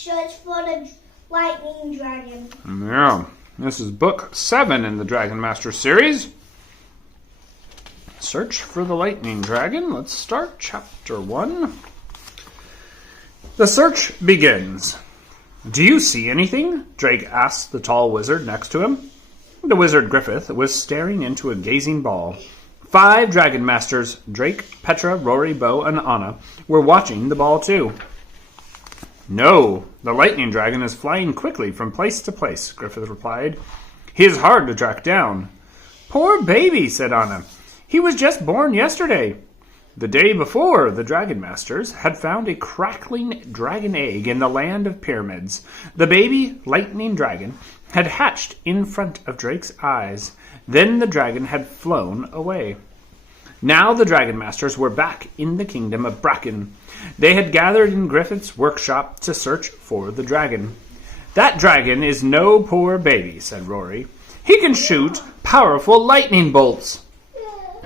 search for the lightning dragon. Yeah, this is book 7 in the Dragon Master series. Search for the lightning dragon. Let's start chapter 1. The search begins. Do you see anything? Drake asked the tall wizard next to him. The wizard Griffith was staring into a gazing ball. 5 dragon masters, Drake, Petra, Rory, Bo, and Anna, were watching the ball too. No, the lightning dragon is flying quickly from place to place, Griffith replied. He is hard to track down. Poor baby, said Anna. He was just born yesterday. The day before, the dragon masters had found a crackling dragon egg in the land of pyramids. The baby lightning dragon had hatched in front of Drake's eyes. Then the dragon had flown away. Now the dragon masters were back in the kingdom of Bracken. They had gathered in Griffith's workshop to search for the dragon. That dragon is no poor baby, said Rory. He can shoot powerful lightning bolts.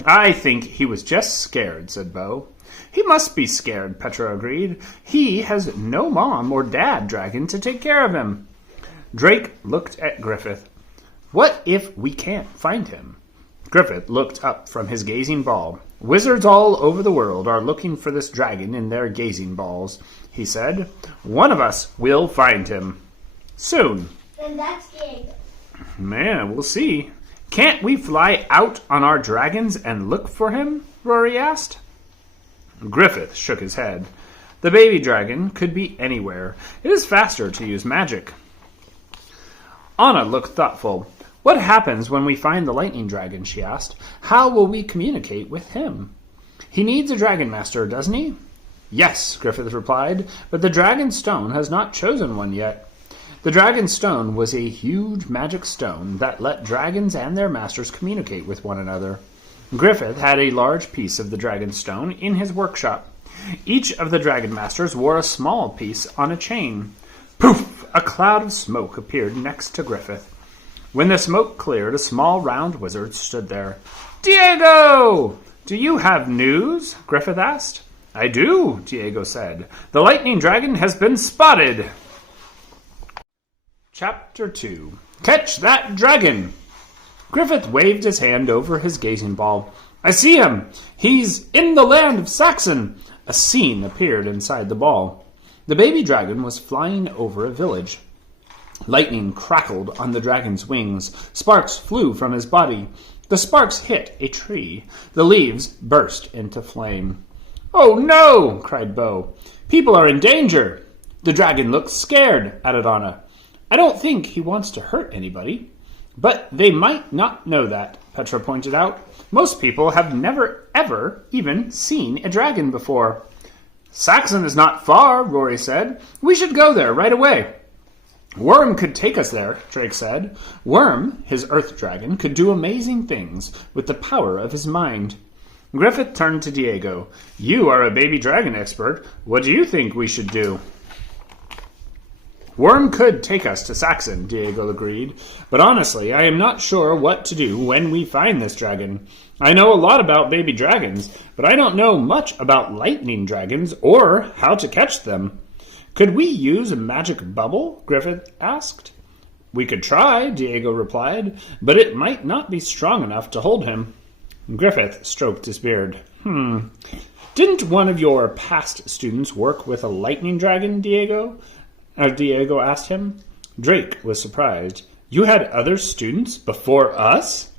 I think he was just scared, said Bo. He must be scared, Petra agreed. He has no mom or dad dragon to take care of him. Drake looked at Griffith. What if we can't find him? Griffith looked up from his gazing ball. Wizards all over the world are looking for this dragon in their gazing balls, he said. One of us will find him. Soon. And that's Diego. Man, we'll see. Can't we fly out on our dragons and look for him? Rory asked. Griffith shook his head. The baby dragon could be anywhere. It is faster to use magic. Anna looked thoughtful. What happens when we find the lightning dragon, she asked. How will we communicate with him? He needs a dragon master, doesn't he? Yes, Griffith replied, but the dragon stone has not chosen one yet. The dragon stone was a huge magic stone that let dragons and their masters communicate with one another. Griffith had a large piece of the dragon stone in his workshop. Each of the dragon masters wore a small piece on a chain. Poof! A cloud of smoke appeared next to Griffith. When the smoke cleared, a small round wizard stood there. Diego! Do you have news? Griffith asked. I do, Diego said. The lightning dragon has been spotted. Chapter 2. Catch that dragon! Griffith waved his hand over his gazing ball. I see him! He's in the land of Saxon! A scene appeared inside the ball. The baby dragon was flying over a village. Lightning crackled on the dragon's wings. Sparks flew from his body. The sparks hit a tree. The leaves burst into flame. Oh no! cried Bo. People are in danger! The dragon looks scared, added Anna. I don't think he wants to hurt anybody. But they might not know that, Petra pointed out. Most people have never, ever even seen a dragon before. Saxon is not far, Rory said. We should go there right away. Worm could take us there, Drake said. Worm, his earth dragon, could do amazing things with the power of his mind. Griffith turned to Diego. You are a baby dragon expert. What do you think we should do? Worm could take us to Saxon, Diego agreed. But honestly, I am not sure what to do when we find this dragon. I know a lot about baby dragons, but I don't know much about lightning dragons or how to catch them. Could we use a magic bubble? Griffith asked. We could try, Diego replied, but it might not be strong enough to hold him. Griffith stroked his beard. Didn't one of your past students work with a lightning dragon, Diego? Diego asked him. Drake was surprised. You had other students before us?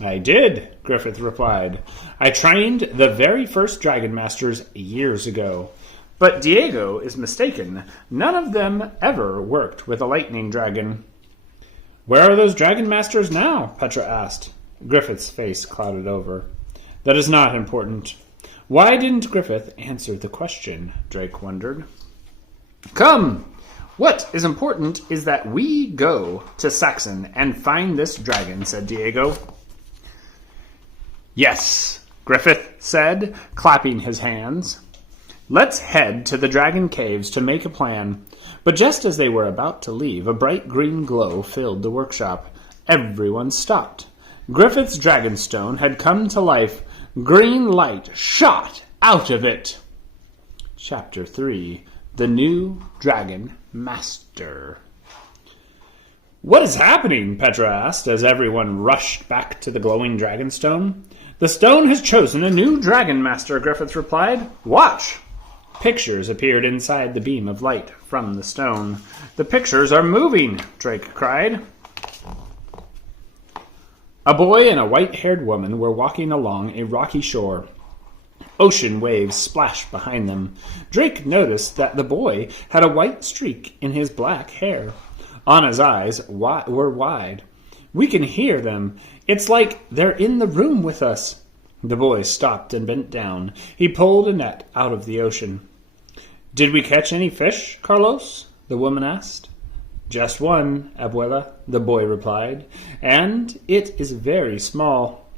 I did, Griffith replied. I trained the very first dragon masters years ago. But Diego is mistaken. None of them ever worked with a lightning dragon. Where are those dragon masters now? Petra asked. Griffith's face clouded over. That is not important. Why didn't Griffith answer the question? Drake wondered. Come! What is important is that we go to Saxon and find this dragon, said Diego. Yes, Griffith said, clapping his hands. Let's head to the dragon caves to make a plan. But just as they were about to leave, a bright green glow filled the workshop. Everyone stopped. Griffith's dragonstone had come to life. Green light shot out of it. Chapter 3. The New Dragon Master. What is happening? Petra asked as everyone rushed back to the glowing dragon stone. The stone has chosen a new dragon master, Griffith replied. Watch! Pictures appeared inside the beam of light from the stone. The pictures are moving, Drake cried. A boy and a white-haired woman were walking along a rocky shore. Ocean waves splashed behind them. Drake noticed that the boy had a white streak in his black hair. Anna's eyes were wide. We can hear them. It's like they're in the room with us. The boy stopped and bent down. He pulled a net out of the ocean. Did we catch any fish, Carlos? The woman asked. Just one, Abuela, the boy replied, and it is very small.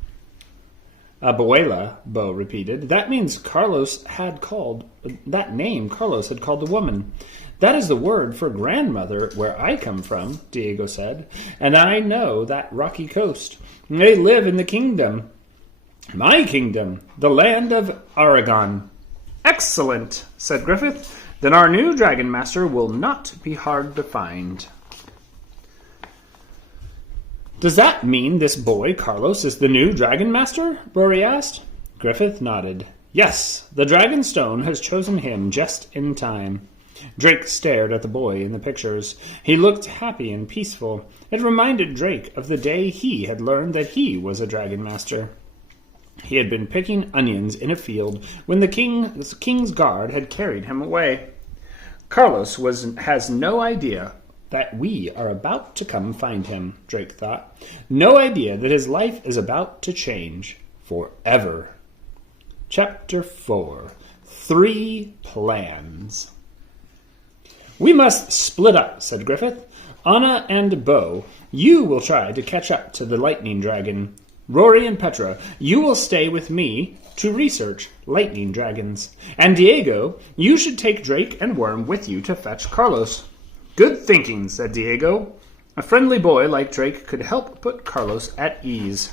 Abuela, Bo repeated. That name Carlos had called the woman. That is the word for grandmother where I come from, Diego said, and I know that rocky coast. They live in the kingdom. My kingdom, the land of Aragon. Excellent, said Griffith. Then our new dragon master will not be hard to find. Does that mean this boy, Carlos, is the new dragon master? Rory asked. Griffith nodded. Yes, the dragon stone has chosen him just in time. Drake stared at the boy in the pictures. He looked happy and peaceful. It reminded Drake of the day he had learned that he was a dragon master. He had been picking onions in a field when the king's guard had carried him away. Carlos has no idea that we are about to come find him, Drake thought. No idea that his life is about to change forever. Chapter 4. 3 Plans. We must split up, said Griffith. Anna and Bo, you will try to catch up to the lightning dragon. Rory and Petra, you will stay with me to research lightning dragons. And Diego, you should take Drake and Worm with you to fetch Carlos. Good thinking, said Diego. A friendly boy like Drake could help put Carlos at ease.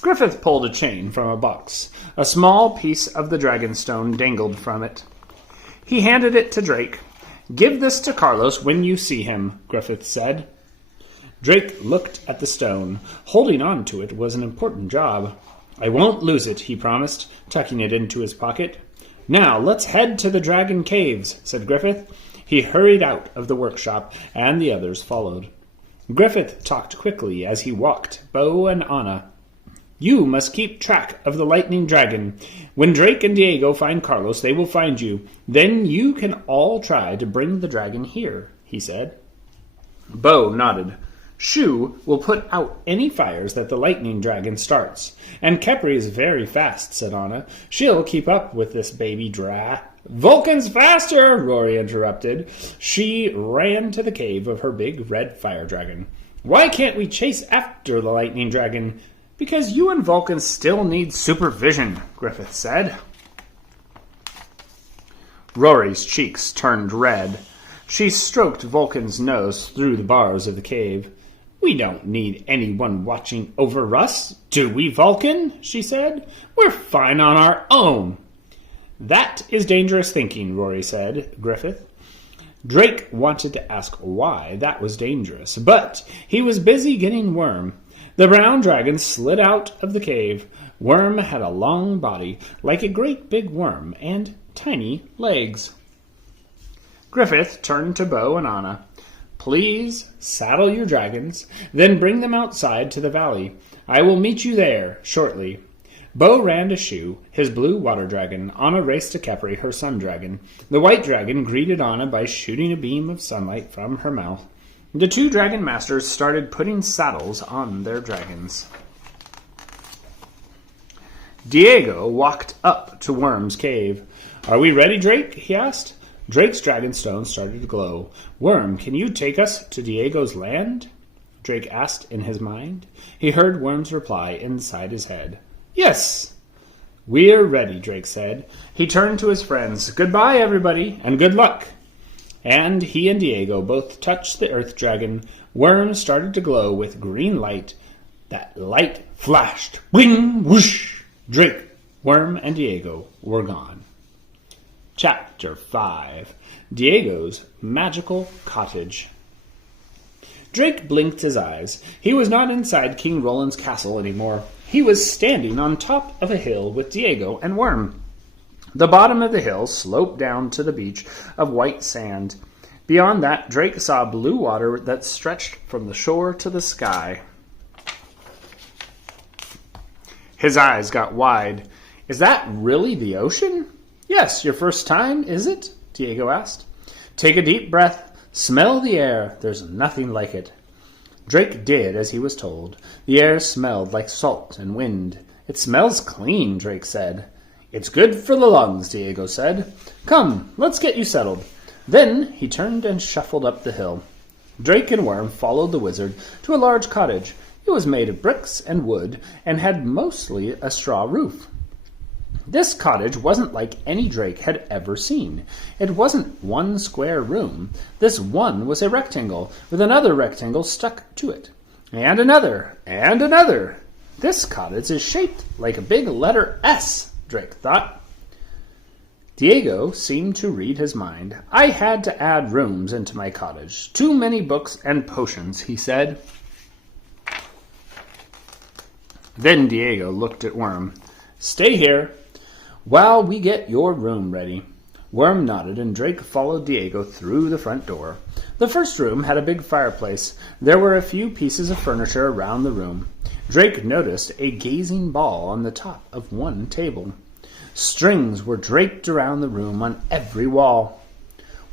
Griffith pulled a chain from a box. A small piece of the dragon stone dangled from it. He handed it to Drake. Give this to Carlos when you see him, Griffith said. Drake looked at the stone. Holding on to it was an important job. I won't lose it, he promised, tucking it into his pocket. Now, let's head to the dragon caves, said Griffith. He hurried out of the workshop, and the others followed. Griffith talked quickly as he walked Bo and Anna. You must keep track of the lightning dragon. When Drake and Diego find Carlos, they will find you. Then you can all try to bring the dragon here, he said. Bo nodded. Shu will put out any fires that the lightning dragon starts. And Kepri is very fast, said Anna. She'll keep up with this baby Vulcan's faster, Rory interrupted. She ran to the cave of her big red fire dragon. Why can't we chase after the lightning dragon? Because you and Vulcan still need supervision, Griffith said. Rory's cheeks turned red. She stroked Vulcan's nose through the bars of the cave. We don't need anyone watching over us, do we, Vulcan? She said. We're fine on our own. That is dangerous thinking, Rory said. Griffith. Drake wanted to ask why that was dangerous, but he was busy getting Worm. The brown dragon slid out of the cave. Worm had a long body, like a great big worm, and tiny legs. Griffith turned to Bo and Anna. Please saddle your dragons, then bring them outside to the valley. I will meet you there shortly. Bo ran to Shu, his blue water dragon. Anna raced to Kepri, her sun dragon. The white dragon greeted Anna by shooting a beam of sunlight from her mouth. The 2 dragon masters started putting saddles on their dragons. Diego walked up to Worm's cave. Are we ready, Drake? He asked. Drake's dragon stone started to glow. Worm, can you take us to Diego's land? Drake asked in his mind. He heard Worm's reply inside his head. Yes. We're ready, Drake said. He turned to his friends. Goodbye, everybody, and good luck. And he and Diego both touched the earth dragon. Worm started to glow with green light. That light flashed. Bling, whoosh. Drake, Worm, and Diego were gone. Chapter 5. Diego's Magical Cottage. Drake blinked his eyes. He was not inside King Roland's castle anymore. He was standing on top of a hill with Diego and Worm. The bottom of the hill sloped down to the beach of white sand. Beyond that, Drake saw blue water that stretched from the shore to the sky. His eyes got wide. Is that really the ocean? Yes, your first time, is it? Diego asked. Take a deep breath. Smell the air. There's nothing like it. Drake did as he was told. The air smelled like salt and wind. It smells clean, Drake said. It's good for the lungs, Diego said. Come, let's get you settled. Then he turned and shuffled up the hill. Drake and Worm followed the wizard to a large cottage. It was made of bricks and wood and had mostly a straw roof. This cottage wasn't like any Drake had ever seen. It wasn't one square room. This one was a rectangle, with another rectangle stuck to it. And another, and another. This cottage is shaped like a big letter S, Drake thought. Diego seemed to read his mind. I had to add rooms into my cottage. Too many books and potions, he said. Then Diego looked at Worm. Stay here while we get your room ready. Worm nodded, and Drake followed Diego through the front door. The first room had a big fireplace. There were a few pieces of furniture around the room. Drake noticed a gazing ball on the top of one table. Strings were draped around the room on every wall.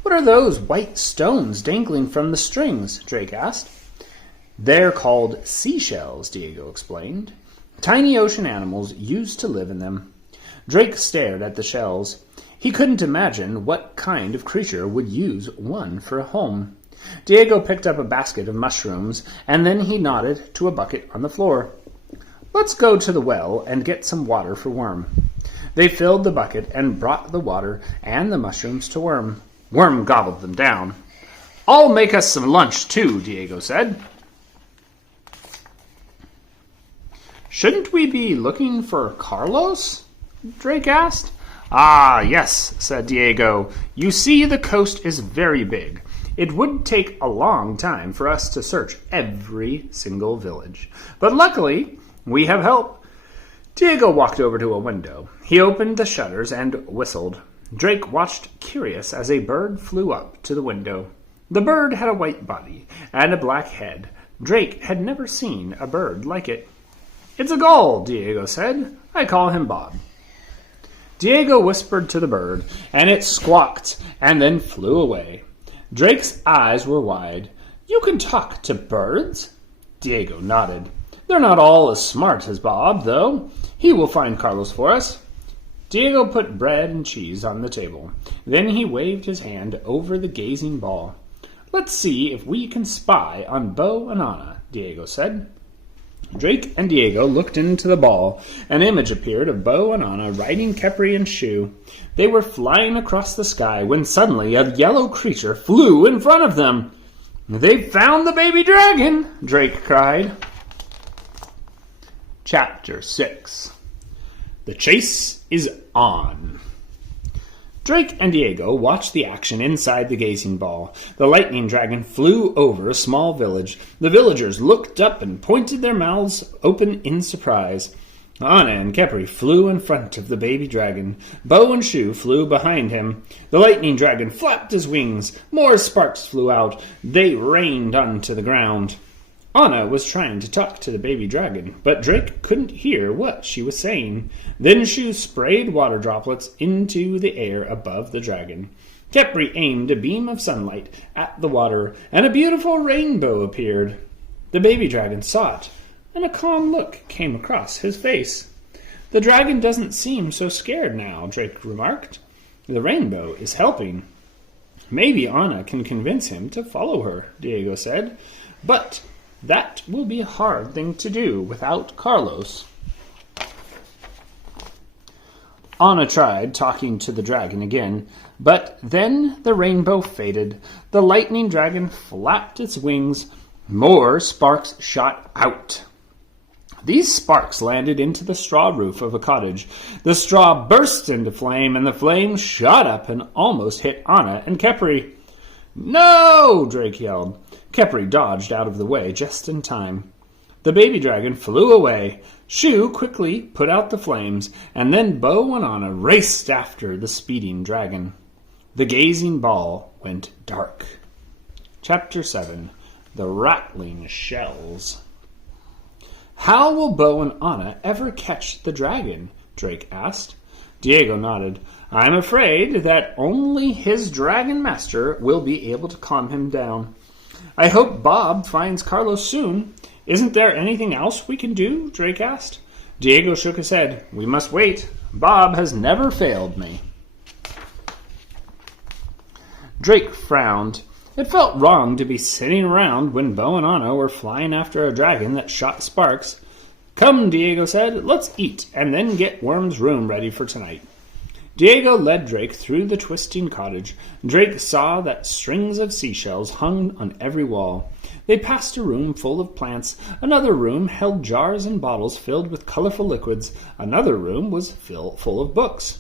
What are those white stones dangling from the strings? Drake asked. They're called seashells, Diego explained. Tiny ocean animals used to live in them. Drake stared at the shells. He couldn't imagine what kind of creature would use one for a home. Diego picked up a basket of mushrooms, and then he nodded to a bucket on the floor. Let's go to the well and get some water for Worm. They filled the bucket and brought the water and the mushrooms to Worm. Worm gobbled them down. I'll make us some lunch too, Diego said. Shouldn't we be looking for Carlos? Drake asked. Ah, yes, said Diego. You see, the coast is very big. It would take a long time for us to search every single village. But luckily, we have help. Diego walked over to a window. He opened the shutters and whistled. Drake watched curious as a bird flew up to the window. The bird had a white body and a black head. Drake had never seen a bird like it. It's a gull, Diego said. I call him Bob. Diego whispered to the bird, and it squawked and then flew away. Drake's eyes were wide. You can talk to birds? Diego nodded. They're not all as smart as Bob, though. He will find Carlos for us. Diego put bread and cheese on the table. Then he waved his hand over the gazing ball. Let's see if we can spy on Bo and Anna, Diego said. Drake and Diego looked into the ball. An image appeared of Bo and Anna riding Kepri and Shu. They were flying across the sky when suddenly a yellow creature flew in front of them. They've found the baby dragon, Drake cried. Chapter 6. The chase is on. Drake and Diego watched the action inside the gazing ball. The lightning dragon flew over a small village. The villagers looked up and pointed their mouths open in surprise. Anna and Kepri flew in front of the baby dragon. Bo and Shu flew behind him. The lightning dragon flapped his wings. More sparks flew out. They rained onto the ground. Anna was trying to talk to the baby dragon, but Drake couldn't hear what she was saying. Then Shu sprayed water droplets into the air above the dragon. Kepri aimed a beam of sunlight at the water, and a beautiful rainbow appeared. The baby dragon saw it, and a calm look came across his face. The dragon doesn't seem so scared now, Drake remarked. The rainbow is helping. Maybe Anna can convince him to follow her, Diego said. But that will be a hard thing to do without Carlos. Anna tried talking to the dragon again, but then the rainbow faded. The lightning dragon flapped its wings. More sparks shot out. These sparks landed into the straw roof of a cottage. The straw burst into flame, and the flame shot up and almost hit Anna and Kepri. "No!" Drake yelled. Kepri dodged out of the way just in time. The baby dragon flew away. Shu quickly put out the flames, and then Bo and Anna raced after the speeding dragon. The gazing ball went dark. Chapter 7. The Rattling Shells. "How will Bo and Anna ever catch the dragon?" Drake asked. Diego nodded. "I'm afraid that only his dragon master will be able to calm him down. I hope Bob finds Carlos soon. Isn't there anything else we can do?" Drake asked. Diego shook his head. "We must wait. Bob has never failed me." Drake frowned. It felt wrong to be sitting around when Bo and Anna were flying after a dragon that shot sparks. "Come," Diego said, "let's eat and then get Worm's room ready for tonight." Diego led Drake through the twisting cottage. Drake saw that strings of seashells hung on every wall. They passed a room full of plants. Another room held jars and bottles filled with colorful liquids. Another room was full of books.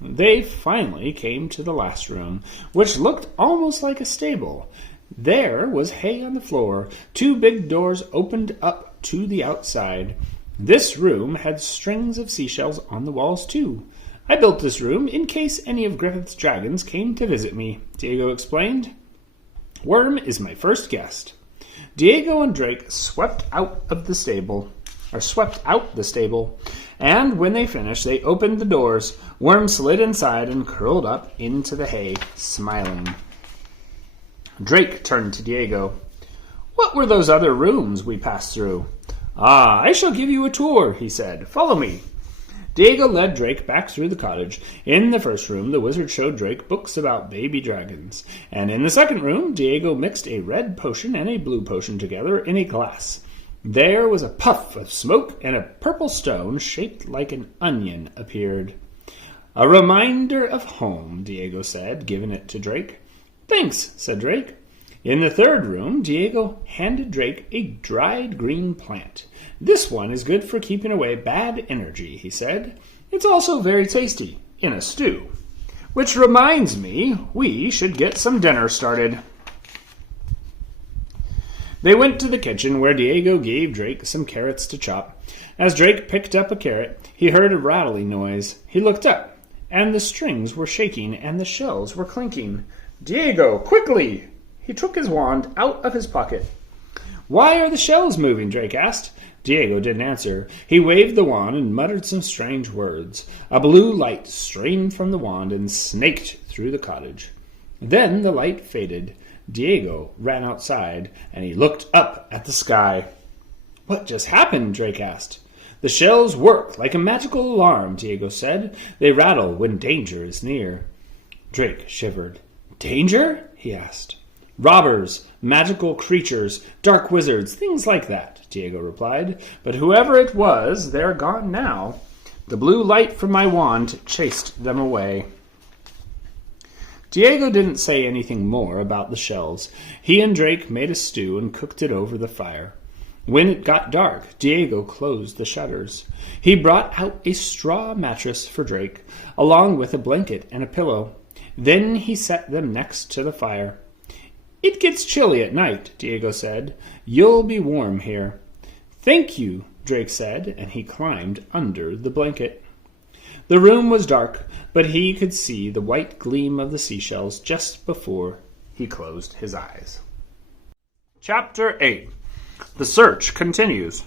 They finally came to the last room, which looked almost like a stable. There was hay on the floor. 2 big doors opened up to the outside. This room had strings of seashells on the walls, too. "I built this room in case any of Griffith's dragons came to visit me," Diego explained. "Worm is my first guest." Diego and Drake swept out the stable, and when they finished, they opened the doors. Worm slid inside and curled up into the hay, smiling. Drake turned to Diego. "What were those other rooms we passed through?" "Ah, I shall give you a tour," he said. "Follow me." Diego led Drake back through the cottage. In the first room, the wizard showed Drake books about baby dragons. And in the second room, Diego mixed a red potion and a blue potion together in a glass. There was a puff of smoke, and a purple stone shaped like an onion appeared. "A reminder of home," Diego said, giving it to Drake. "Thanks," said Drake. In the third room, Diego handed Drake a dried green plant. "This one is good for keeping away bad energy," he said. "It's also very tasty, in a stew. Which reminds me, we should get some dinner started." They went to the kitchen, where Diego gave Drake some carrots to chop. As Drake picked up a carrot, he heard a rattling noise. He looked up, and the strings were shaking and the shells were clinking. "Diego, quickly!" He took his wand out of his pocket. "Why are the shells moving?" Drake asked. Diego didn't answer. He waved the wand and muttered some strange words. A blue light streamed from the wand and snaked through the cottage. Then the light faded. Diego ran outside, and he looked up at the sky. "What just happened?" Drake asked. "The shells work like a magical alarm," Diego said. "They rattle when danger is near." Drake shivered. "Danger?" he asked. "Robbers, magical creatures, dark wizards, things like that," Diego replied. "But whoever it was, they're gone now. The blue light from my wand chased them away." Diego didn't say anything more about the shells. He and Drake made a stew and cooked it over the fire. When it got dark, Diego closed the shutters. He brought out a straw mattress for Drake, along with a blanket and a pillow. Then he set them next to the fire. "It gets chilly at night," Diego said. "You'll be warm here." "Thank you," Drake said, and he climbed under the blanket. The room was dark, but he could see the white gleam of the seashells just before he closed his eyes. Chapter 8. The Search Continues.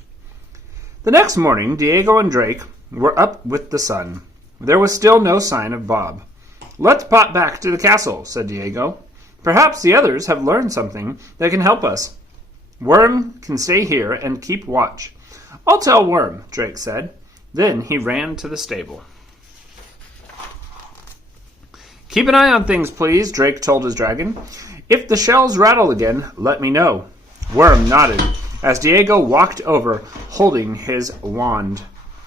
The next morning, Diego and Drake were up with the sun. There was still no sign of Bob. "Let's pop back to the castle," said Diego. "Perhaps the others have learned something that can help us. Worm can stay here and keep watch." "I'll tell Worm," Drake said. Then he ran to the stable. "Keep an eye on things, please," Drake told his dragon. "If the shells rattle again, let me know." Worm nodded as Diego walked over, holding his wand.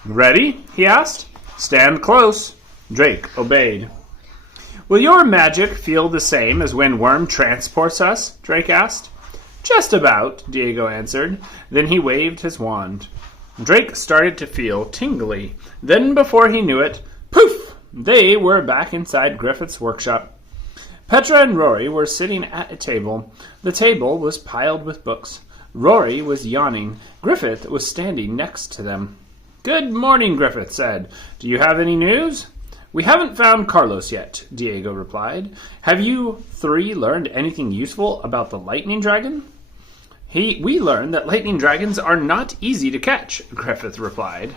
"Ready?" he asked. "Stand close." Drake obeyed. "Will your magic feel the same as when Worm transports us?" Drake asked. "Just about," Diego answered. Then he waved his wand. Drake started to feel tingly. Then, before he knew it, poof! They were back inside Griffith's workshop. Petra and Rory were sitting at a table. The table was piled with books. Rory was yawning. Griffith was standing next to them. "Good morning," Griffith said. "Do you have any news?" "We haven't found Carlos yet," Diego replied. "Have you three learned anything useful about the lightning dragon?" We learned that lightning dragons are not easy to catch," Griffith replied.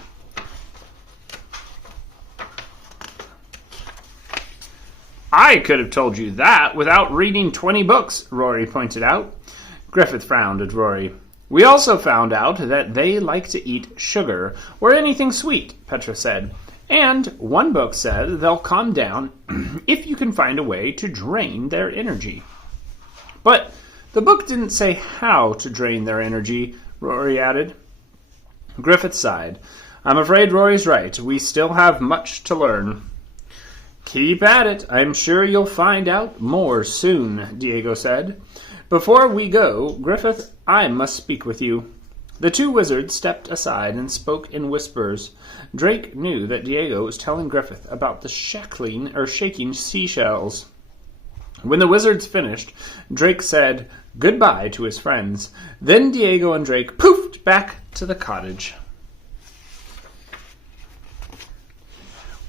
"I could have told you that without reading 20 books, Rory pointed out. Griffith frowned at Rory. "We also found out that they like to eat sugar or anything sweet," Petra said. "And one book said they'll calm down if you can find a way to drain their energy." "But the book didn't say how to drain their energy," Rory added. Griffith sighed. "I'm afraid Rory's right. We still have much to learn." "Keep at it. I'm sure you'll find out more soon," Diego said. "Before we go, Griffith, I must speak with you." The two wizards stepped aside and spoke in whispers. Drake knew that Diego was telling Griffith about the shaking seashells. When the wizards finished, Drake said goodbye to his friends. Then Diego and Drake poofed back to the cottage.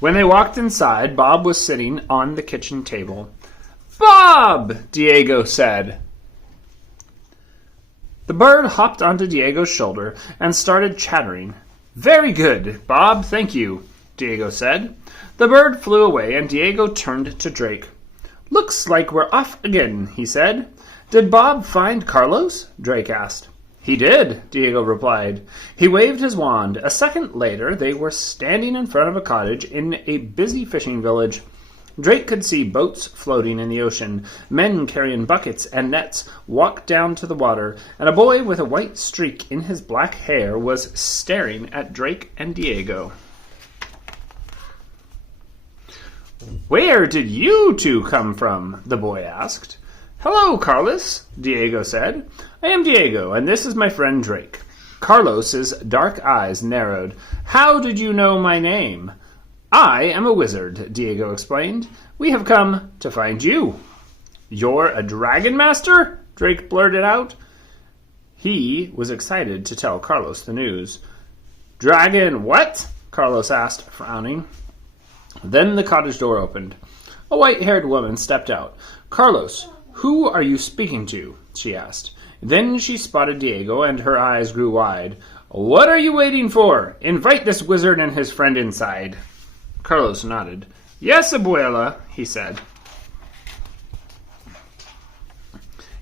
When they walked inside, Bob was sitting on the kitchen table. "Bob!" Diego said. The bird hopped onto Diego's shoulder and started chattering. "Very good, Bob, thank you," Diego said. The bird flew away and Diego turned to Drake. "Looks like we're off again," he said. "Did Bob find Carlos?" Drake asked. "He did," Diego replied. He waved his wand. A second later, they were standing in front of a cottage in a busy fishing village. Drake could see boats floating in the ocean, men carrying buckets and nets walked down to the water, and a boy with a white streak in his black hair was staring at Drake and Diego. "Where did you two come from?" the boy asked. "Hello, Carlos," Diego said. "I am Diego, and this is my friend Drake." Carlos's dark eyes narrowed. "How did you know my name?" "I am a wizard," Diego explained. "We have come to find you." "You're a dragon master?" Drake blurted out. He was excited to tell Carlos the news. "Dragon what?" Carlos asked, frowning. Then the cottage door opened. A white-haired woman stepped out. "Carlos, who are you speaking to?" she asked. Then she spotted Diego, and her eyes grew wide. "What are you waiting for? Invite this wizard and his friend inside." Carlos nodded. "Yes, abuela," he said.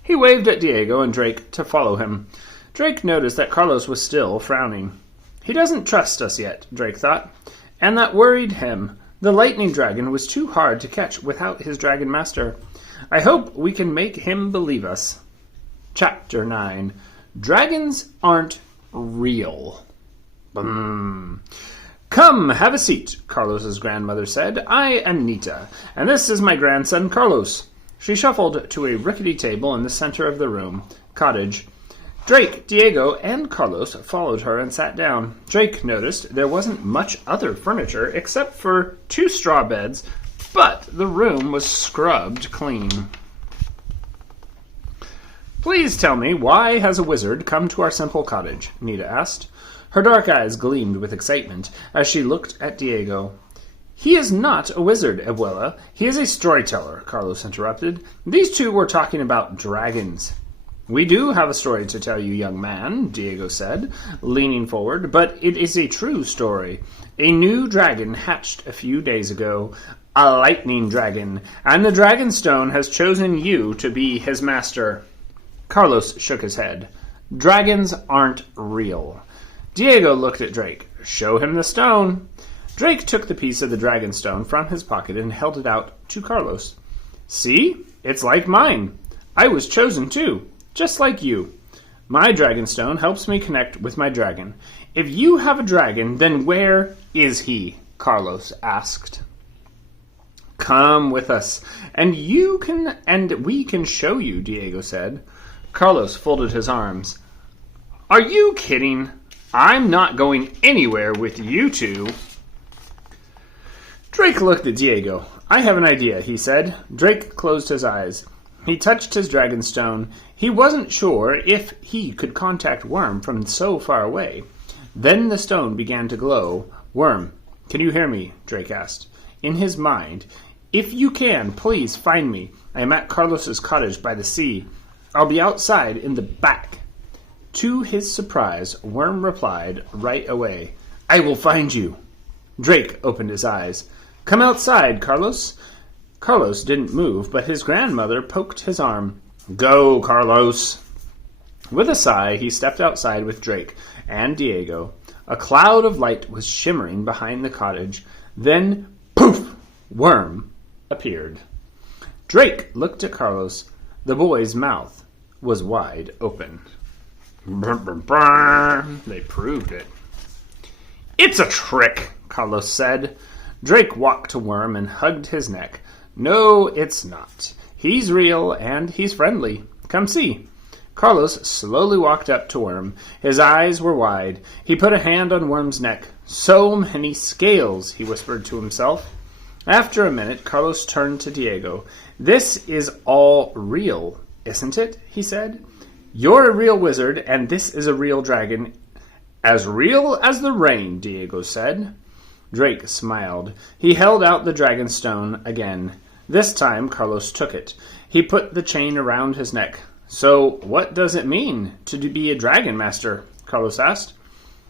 He waved at Diego and Drake to follow him. Drake noticed that Carlos was still frowning. "He doesn't trust us yet," Drake thought, and that worried him. The lightning dragon was too hard to catch without his dragon master. "I hope we can make him believe us." Chapter 9. Dragons Aren't Real. Boom. "Come, have a seat," Carlos's grandmother said. "I am Nita, and this is my grandson Carlos." She shuffled to a rickety table in the center of the cottage. Drake, Diego, and Carlos followed her and sat down. Drake noticed there wasn't much other furniture except for 2 straw beds, but the room was scrubbed clean. "Please tell me, why has a wizard come to our simple cottage?" Nita asked. Her dark eyes gleamed with excitement as she looked at Diego. "He is not a wizard, abuela. He is a storyteller," Carlos interrupted. "These two were talking about dragons." "We do have a story to tell you, young man," Diego said, leaning forward, "but it is a true story. A new dragon hatched a few days ago, a lightning dragon, and the Dragonstone has chosen you to be his master." Carlos shook his head. "Dragons aren't real." Diego looked at Drake. "Show him the stone." Drake took the piece of the Dragonstone from his pocket and held it out to Carlos. "See? It's like mine. I was chosen too, just like you. My Dragonstone helps me connect with my dragon. If you have a dragon, then where is he?" Carlos asked. "Come with us, and we can show you," Diego said. Carlos folded his arms. "Are you kidding?" I'm not going anywhere with you two. Drake looked at Diego. I have an idea, he said. Drake closed his eyes. He touched his dragonstone. He wasn't sure if he could contact Worm from so far away. Then the stone began to glow. Worm, can you hear me? Drake asked. In his mind, if you can, please find me. I am at Carlos's cottage by the sea. I'll be outside in the back. To his surprise, Worm replied right away. I will find you. Drake opened his eyes. Come outside, Carlos. Carlos didn't move, but his grandmother poked his arm. Go, Carlos. With a sigh, he stepped outside with Drake and Diego. A cloud of light was shimmering behind the cottage. Then, poof! Worm appeared. Drake looked at Carlos. The boy's mouth was wide open. They proved it. It's a trick, Carlos said. Drake walked to Worm and hugged his neck. No, it's not. He's real, and he's friendly. Come see. Carlos slowly walked up to Worm. His eyes were wide. He put a hand on Worm's neck. So many scales, he whispered to himself. After a minute, Carlos turned to Diego. This is all real, isn't it? He said. You're a real wizard, and this is a real dragon. As real as the rain, Diego said. Drake smiled. He held out the dragonstone again. This time, Carlos took it. He put the chain around his neck. So, what does it mean to be a dragon master? Carlos asked.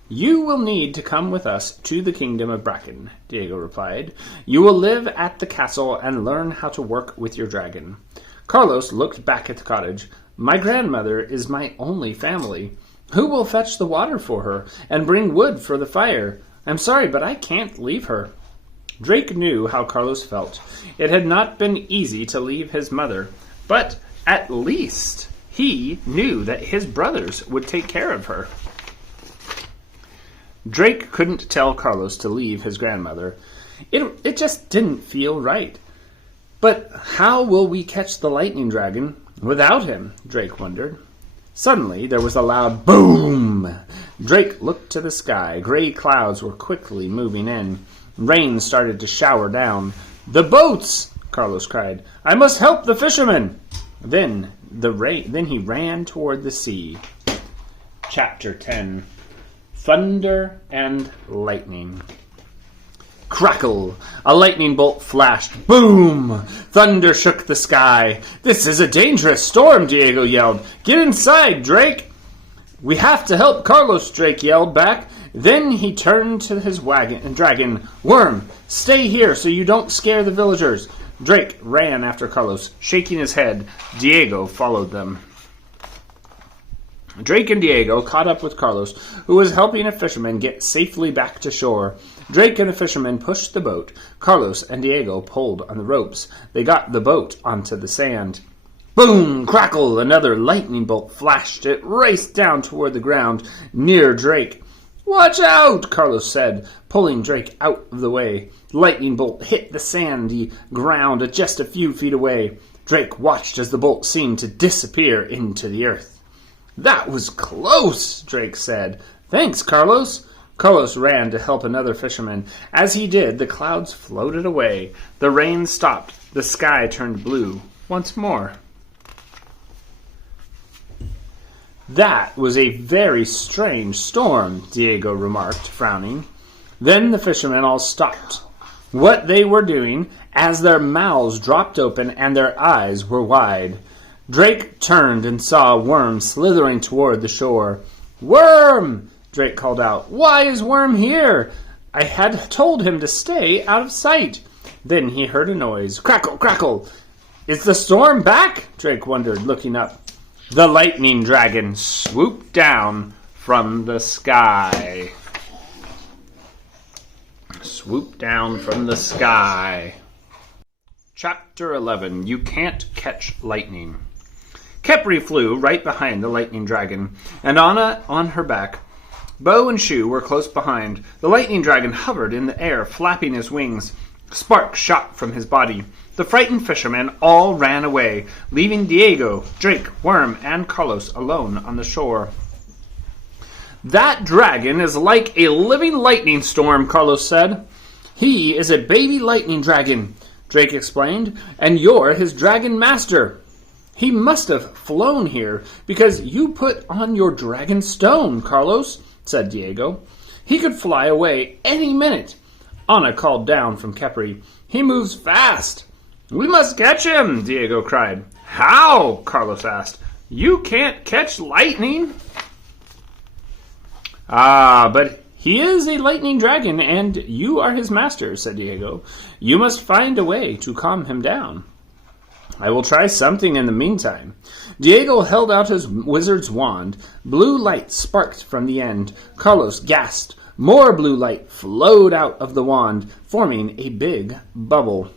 You will need to come with us to the kingdom of Bracken, Diego replied. You will live at the castle and learn how to work with your dragon. Carlos looked back at the cottage. My grandmother is my only family. Who will fetch the water for her and bring wood for the fire? I'm sorry, but I can't leave her. Drake knew how Carlos felt. It had not been easy to leave his mother, but at least he knew that his brothers would take care of her. Drake couldn't tell Carlos to leave his grandmother. It just didn't feel right. But how will we catch the lightning dragon without him? Drake wondered. Suddenly, there was a loud boom. Drake looked to the sky. Gray clouds were quickly moving in. Rain started to shower down. The boats! Carlos cried. I must help the fishermen! Then he ran toward the sea. Chapter 10. Thunder and Lightning. Crackle! A lightning bolt flashed. Boom! Thunder shook the sky. This is a dangerous storm, Diego yelled. Get inside, Drake! We have to help Carlos, Drake yelled back. Then he turned to his dragon. Worm, stay here so you don't scare the villagers. Drake ran after Carlos, shaking his head. Diego followed them. Drake and Diego caught up with Carlos, who was helping a fisherman get safely back to shore. Drake and the fisherman pushed the boat. Carlos and Diego pulled on the ropes. They got the boat onto the sand. Boom! Crackle! Another lightning bolt flashed. It raced down toward the ground near Drake. Watch out! Carlos said, pulling Drake out of the way. The lightning bolt hit the sandy ground just a few feet away. Drake watched as the bolt seemed to disappear into the earth. That was close, Drake said. Thanks, Carlos. Carlos ran to help another fisherman. As he did, the clouds floated away. The rain stopped. The sky turned blue once more. That was a very strange storm, Diego remarked, frowning. Then the fishermen all stopped what they were doing as their mouths dropped open and their eyes were wide. Drake turned and saw a worm slithering toward the shore. Worm! Drake called out. Why is Worm here? I had told him to stay out of sight. Then he heard a noise. Crackle, crackle. Is the storm back? Drake wondered, looking up. The lightning dragon swooped down from the sky. Swooped down from the sky. Chapter 11. You Can't Catch Lightning. Kepri flew right behind the lightning dragon, and Anna on her back. Bo and Shu were close behind. The lightning dragon hovered in the air, flapping his wings. Sparks shot from his body. The frightened fishermen all ran away, leaving Diego, Drake, Worm, and Carlos alone on the shore. That dragon is like a living lightning storm, Carlos said. He is a baby lightning dragon, Drake explained, and you're his dragon master. He must have flown here because you put on your dragon stone, Carlos, said Diego. He could fly away any minute. Anna called down from Kepri. He moves fast. We must catch him, Diego cried. How? Carlos asked. You can't catch lightning. But he is a lightning dragon, and you are his master, said Diego. You must find a way to calm him down. I will try something in the meantime. Diego held out his wizard's wand. Blue light sparked from the end. Carlos gasped. More blue light flowed out of the wand, forming a big bubble.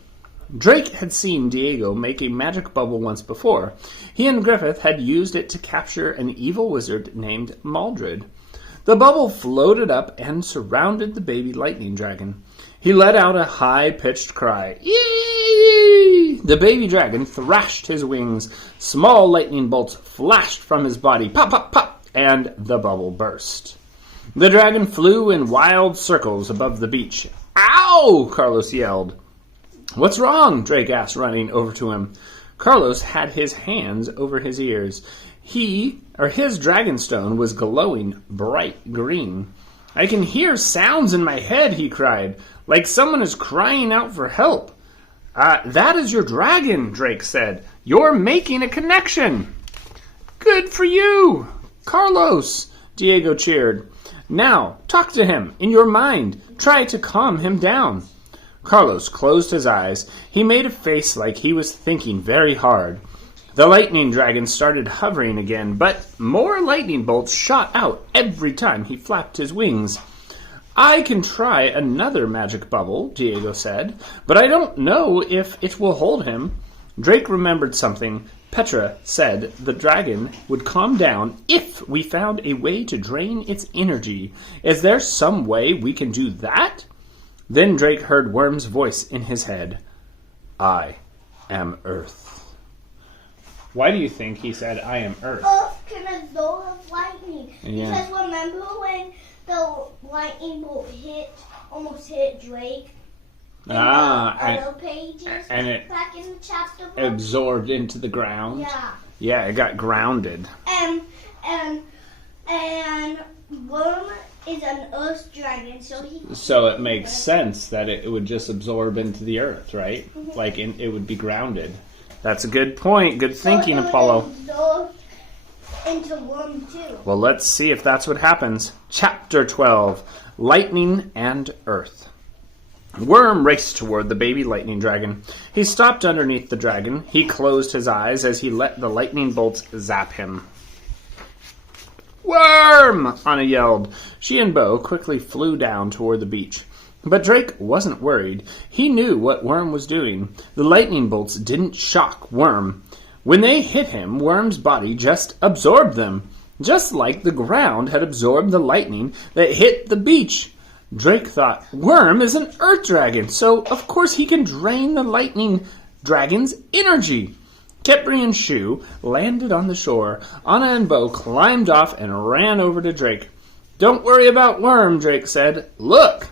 Drake had seen Diego make a magic bubble once before. He and Griffith had used it to capture an evil wizard named Maldred. The bubble floated up and surrounded the baby lightning dragon. He let out a high-pitched cry. Yee! The baby dragon thrashed his wings. Small lightning bolts flashed from his body. Pop, pop, pop! And the bubble burst. The dragon flew in wild circles above the beach. Ow! Carlos yelled. What's wrong? Drake asked, running over to him. Carlos had his hands over his ears. His dragonstone was glowing bright green. I can hear sounds in my head, he cried, like someone is crying out for help. That is your dragon, Drake said. You're making a connection. Good for you, Carlos, Diego cheered. Now, talk to him in your mind. Try to calm him down. Carlos closed his eyes. He made a face like he was thinking very hard. The lightning dragon started hovering again, but more lightning bolts shot out every time he flapped his wings. I can try another magic bubble, Diego said, but I don't know if it will hold him. Drake remembered something. Petra said the dragon would calm down if we found a way to drain its energy. Is there some way we can do that? Then Drake heard Worm's voice in his head. I am Earth. Why do you think he said, I am Earth? Earth can absorb lightning. Yeah. Because remember when the lightning bolt almost hit Drake? In the other pages and it back in the chapter book? Absorbed into the ground? Yeah. Yeah, it got grounded. And Worm is an earth dragon, so it makes sense that it would just absorb into the earth, right? Mm-hmm. Like it would be grounded. That's a good point. Good thinking, Apollo. Absorb into Worm too. Well, let's see if that's what happens. Chapter 12, Lightning and Earth. Worm raced toward the baby lightning dragon. He stopped underneath the dragon. He closed his eyes as he let the lightning bolts zap him. Worm! Anna yelled. She and Bo quickly flew down toward the beach. But Drake wasn't worried. He knew what Worm was doing. The lightning bolts didn't shock Worm. When they hit him, Worm's body just absorbed them, just like the ground had absorbed the lightning that hit the beach. Drake thought, Worm is an earth dragon, so of course he can drain the lightning dragon's energy. Kepri and Shu landed on the shore. Anna and Bo climbed off and ran over to Drake. Don't worry about Worm, Drake said. Look!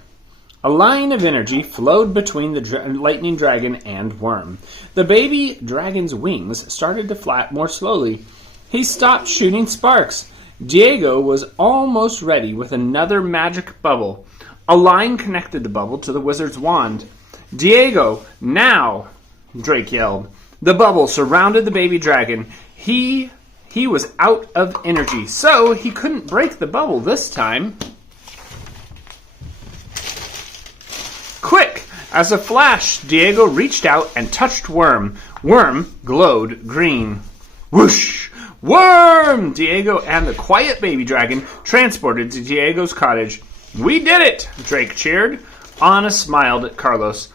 A line of energy flowed between the lightning dragon and Worm. The baby dragon's wings started to flap more slowly. He stopped shooting sparks. Diego was almost ready with another magic bubble. A line connected the bubble to the wizard's wand. Diego, now! Drake yelled. The bubble surrounded the baby dragon. He was out of energy, so he couldn't break the bubble this time. Quick! As a flash, Diego reached out and touched Worm. Worm glowed green. Whoosh! Worm! Diego and the quiet baby dragon transported to Diego's cottage. We did it! Drake cheered. Anna smiled at Carlos.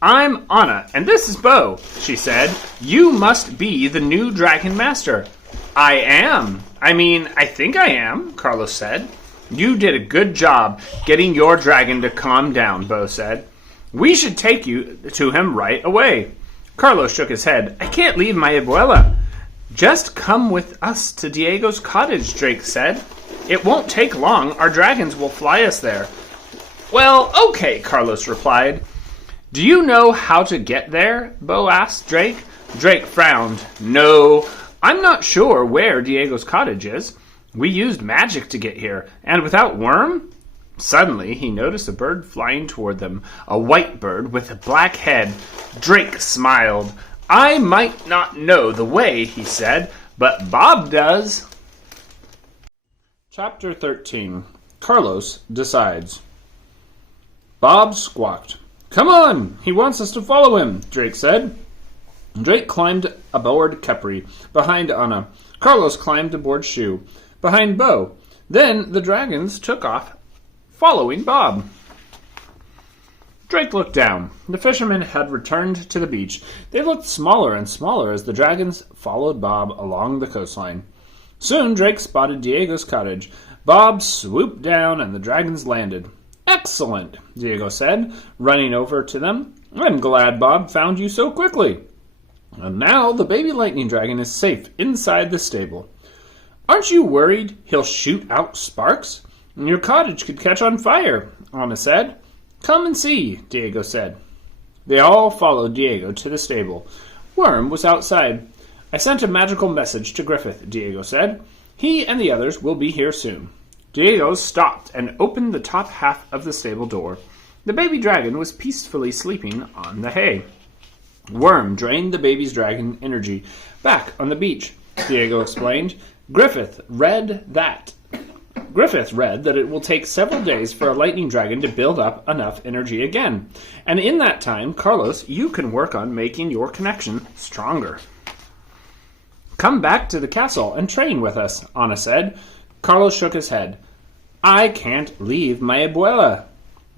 I'm Anna, and this is Bo, she said. You must be the new Dragon Master. I am. I think I am, Carlos said. You did a good job getting your dragon to calm down, Bo said. We should take you to him right away. Carlos shook his head. I can't leave my abuela. Just come with us to Diego's cottage, Drake said. It won't take long. Our dragons will fly us there. Well, okay, Carlos replied. Do you know how to get there? Bo asked Drake. Drake frowned. No, I'm not sure where Diego's cottage is. We used magic to get here, and without Worm? Suddenly, he noticed a bird flying toward them, a white bird with a black head. Drake smiled. I might not know the way, he said, but Bob does. Chapter 13. Carlos decides. Bob squawked. Come on, he wants us to follow him, Drake said. Drake climbed aboard Kepri, behind Anna. Carlos climbed aboard Shu, behind Bo. Then the dragons took off, following Bob. Drake looked down. The fishermen had returned to the beach. They looked smaller and smaller as the dragons followed Bob along the coastline. Soon Drake spotted Diego's cottage. Bob swooped down and the dragons landed. Excellent, Diego said, running over to them. I'm glad Bob found you so quickly. And now the baby lightning dragon is safe inside the stable. Aren't you worried he'll shoot out sparks? Your cottage could catch on fire, Anna said. Come and see, Diego said. They all followed Diego to the stable. Worm was outside. I sent a magical message to Griffith, Diego said. He and the others will be here soon. Diego stopped and opened the top half of the stable door. The baby dragon was peacefully sleeping on the hay. Worm drained the baby's dragon energy back on the beach, Diego explained. Griffith read that it will take several days for a lightning dragon to build up enough energy again. And in that time, Carlos, you can work on making your connection stronger. Come back to the castle and train with us, Anna said. Carlos shook his head. I can't leave my abuela.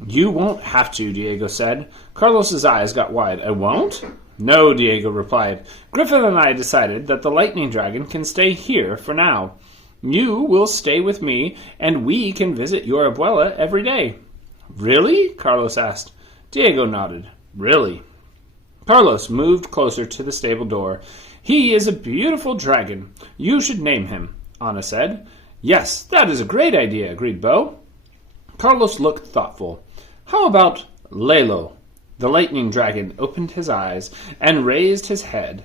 You won't have to, Diego said. Carlos's eyes got wide. I won't? No, Diego replied. Griffith and I decided that the lightning dragon can stay here for now. You will stay with me, and we can visit your abuela every day. Really? Carlos asked. Diego nodded. Really? Carlos moved closer to the stable door. He is a beautiful dragon. You should name him, Anna said. Yes, that is a great idea, agreed Bo. Carlos looked thoughtful. How about Lalo? The lightning dragon opened his eyes and raised his head.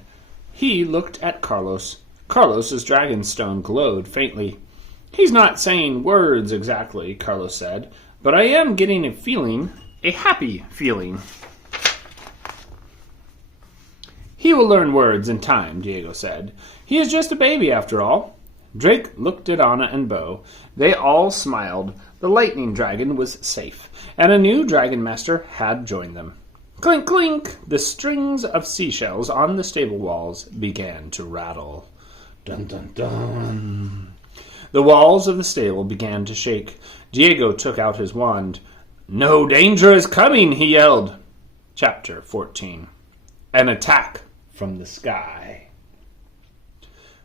He looked at Carlos. Carlos's dragonstone glowed faintly. He's not saying words exactly, Carlos said, but I am getting a happy feeling. He will learn words in time, Diego said. He is just a baby after all. Drake looked at Anna and Bo. They all smiled. The lightning dragon was safe, and a new dragon master had joined them. Clink, clink! The strings of seashells on the stable walls began to rattle. Dun, dun, dun. The walls of the stable began to shake. Diego took out his wand. No danger is coming, he yelled. Chapter 14. An attack from the sky.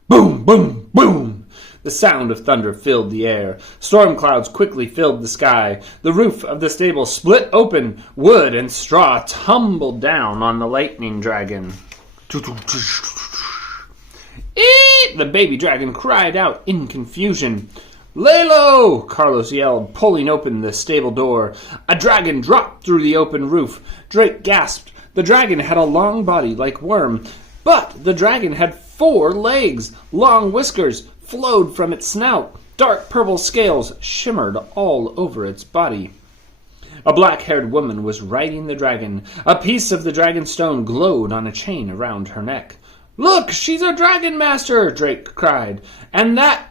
Boom, boom, boom! The sound of thunder filled the air. Storm clouds quickly filled the sky. The roof of the stable split open. Wood and straw tumbled down on the lightning dragon. Eeeeet! The baby dragon cried out in confusion. Lalo! Carlos yelled, pulling open the stable door. A dragon dropped through the open roof. Drake gasped. The dragon had a long body like Worm, but the dragon had 4 legs. Long whiskers flowed from its snout. Dark purple scales shimmered all over its body. A black-haired woman was riding the dragon. A piece of the dragon stone glowed on a chain around her neck. Look, she's a dragon master, Drake cried. And that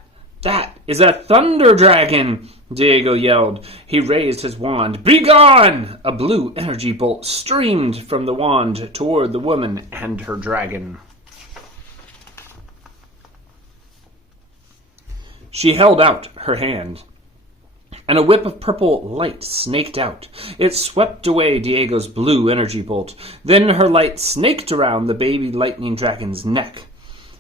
is a thunder dragon, Diego yelled. He raised his wand. Be gone! A blue energy bolt streamed from the wand toward the woman and her dragon. She held out her hand, and a whip of purple light snaked out. It swept away Diego's blue energy bolt. Then her light snaked around the baby lightning dragon's neck.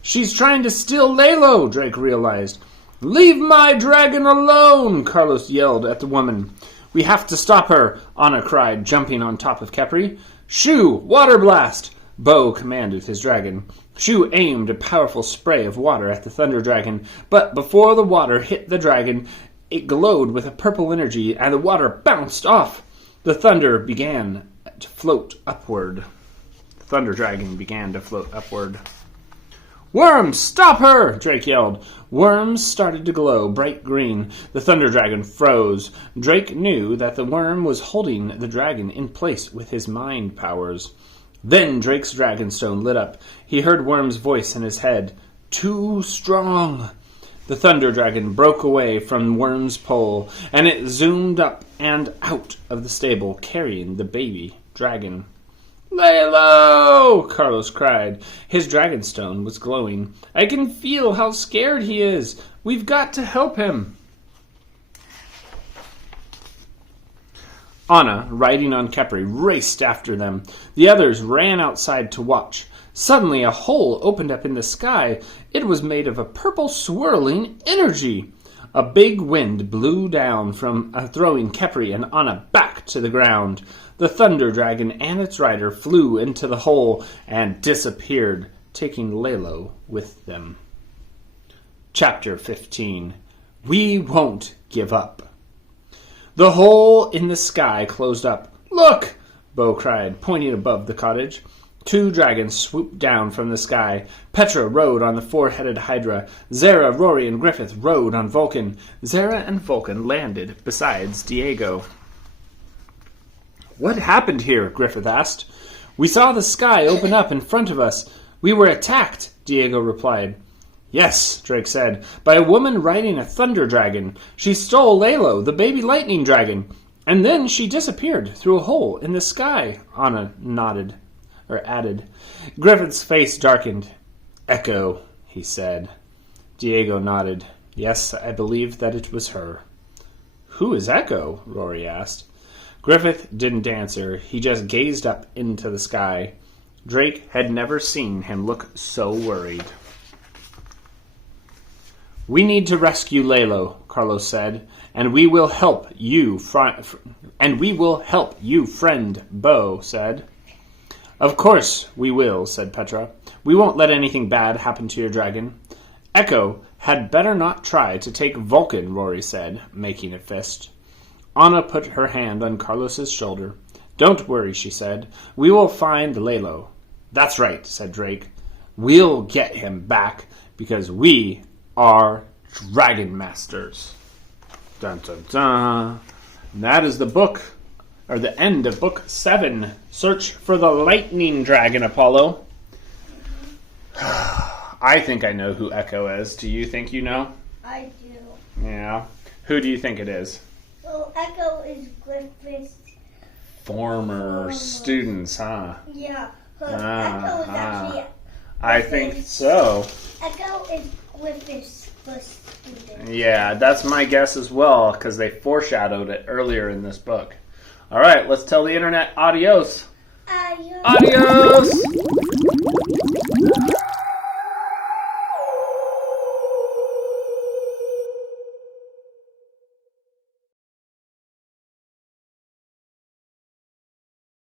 She's trying to steal Lalo, Drake realized. Leave my dragon alone, Carlos yelled at the woman. We have to stop her, Anna cried, jumping on top of Kepri. Shoo, water blast! Bo commanded his dragon. Shu aimed a powerful spray of water at the Thunder Dragon, but before the water hit the dragon, it glowed with a purple energy, and the water bounced off. The thunder began to float upward. The Thunder Dragon began to float upward. "Worm, stop her!" Drake yelled. Worms started to glow bright green. The Thunder Dragon froze. Drake knew that the worm was holding the dragon in place with his mind powers. Then Drake's Dragonstone lit up. He heard Worm's voice in his head. "Too strong." The Thunder Dragon broke away from Worm's pole, and it zoomed up and out of the stable, carrying the baby dragon. "Lay low!" Carlos cried. His Dragonstone was glowing. "I can feel how scared he is. We've got to help him." Anna, riding on Kepri, raced after them. The others ran outside to watch. Suddenly a hole opened up in the sky. It was made of a purple swirling energy. A big wind blew down from throwing Kepri and Anna back to the ground. The Thunder Dragon and its rider flew into the hole and disappeared, taking Lalo with them. Chapter 15. We Won't Give Up. The hole in the sky closed up. "Look!" Bo cried, pointing above the cottage. 2 dragons swooped down from the sky. Petra rode on the 4-headed Hydra. Zara, Rory, and Griffith rode on Vulcan. Zara and Vulcan landed besides Diego. "What happened here?" Griffith asked. "We saw the sky open up in front of us. We were attacked," Diego replied. "Yes," Drake said, "by a woman riding a thunder dragon. She stole Lalo, the baby lightning dragon, and then she disappeared through a hole in the sky," Anna added. Griffith's face darkened. "Echo," he said. Diego nodded. "Yes, I believe that it was her." "Who is Echo?" Rory asked. Griffith didn't answer. He just gazed up into the sky. Drake had never seen him look so worried. "We need to rescue Lalo," Carlos said, "and we will help you, friend," Bo said. "Of course we will," said Petra. "We won't let anything bad happen to your dragon." "Echo had better not try to take Vulcan," Rory said, making a fist. Anna put her hand on Carlos's shoulder. "Don't worry," she said. "We will find Lalo." "That's right," said Drake. "We'll get him back because we are Dragon Masters." Dun dun dun. And that is the book, or the end of book 7. Search for the Lightning Dragon, Apollo. I think I know who Echo is. Do you think you know? I do. Yeah. Who do you think it is? So Echo is Griffith's Former students, huh? Yeah. Echo is actually. I think so. Echo is Griffith's first student. Yeah, that's my guess as well, because they foreshadowed it earlier in this book. All right, let's tell the internet adios. Adios. Adios!